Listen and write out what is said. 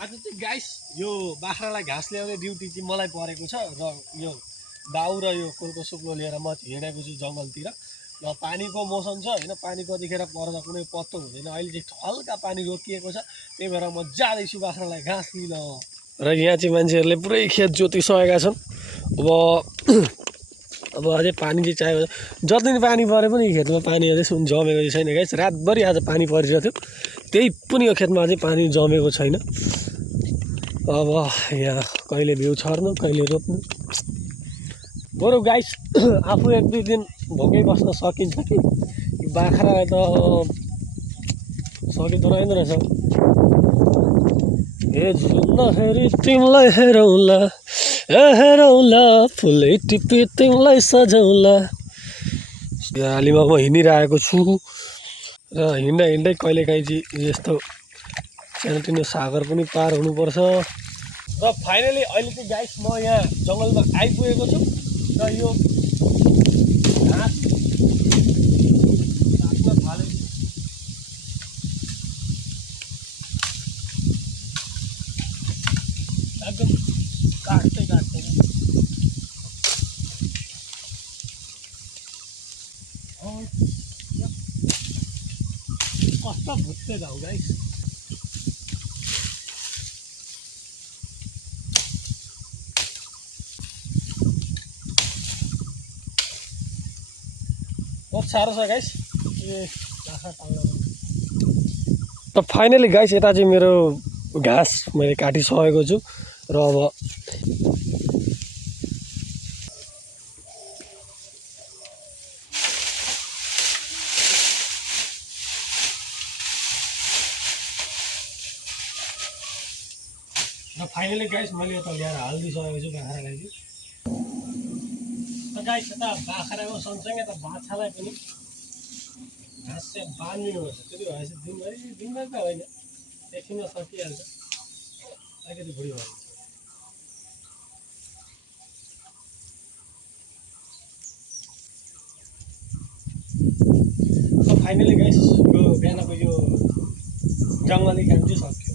आज चाहिँ गाइस यो बाख्रालाई घाँस ल्याउने ड्युटी चाहिँ मलाई परेको छ र यो दाउ र यो कोलको सुक्लो लिएर म हिँडेको छु जङ्गलतिर। र पानीको मौसम छ होइन, पानी कतिखेर पर्दा कुनै पत्तो हुँदैन। अहिले चाहिँ हल्का पानी रोकिएको छ, त्यही भएर म जाँदैछु बाख्रालाई घाँस लिन। र यहाँ चाहिँ मान्छेहरूले पुरै खेत जोतिसकेका छन्। अब अझै पानी चाहिँ चाहियो। जति पनि पानी परे पनि खेतमा पानी अझै जमेको चाहिँ छैन गाइस। रातभरि आज पानी परिरहेको थियो, त्यही पनि यो खेतमा अझै पानी जमेको छैन। अब यहाँ कहिले बिउ छर्नु कहिले रोप्नु। बरु गाइस आफू एक दुई दिन भोकै बस्न सकिन्छ कि बाख्रालाई त सकिँदो रहेन रहेछ। हे झुल्दाखेरि तिमीलाई हेरौँला, हेरौँला फुलै टिपी तिमीलाई सजाउँला। हालीमा म हिँडिरहेको छु र हिँड्दा हिँड्दै कहिलेकाहीँ चाहिँ यस्तो सानोतिनो सागर पनि पार हुनुपर्छ। र फाइनली अहिले चाहिँ गाइस म यहाँ जङ्गलमा आइपुगेको छु र यो घाँस काट्न थालेँ। एकदम काट्दै कस्तो भुत्ते जाऊ गाइस। बहुत साह्रो छ गाइस ए बाख्रा पाल्न। त फाइनली गाइस यता चाहिँ मेरो घाँस मैले काटिसकेको छु र अब फाइनली गाइस मैले यता ल्याएर हालिदिइसकेको छु बाख्रालाई चाहिँ। त गाइस यता बाख्राको सँगसँगै त बाछालाई पनि घाँस चाहिँ बाँधिदिनुपर्छ। त्यति भएपछि दिनभरि त होइन, एकछिनमा सकिहाल्छ। अलिकति बुढी भयो। फाइनली गाइस यो बिहानको यो जङ्गली काम चाहिँ सक्यो।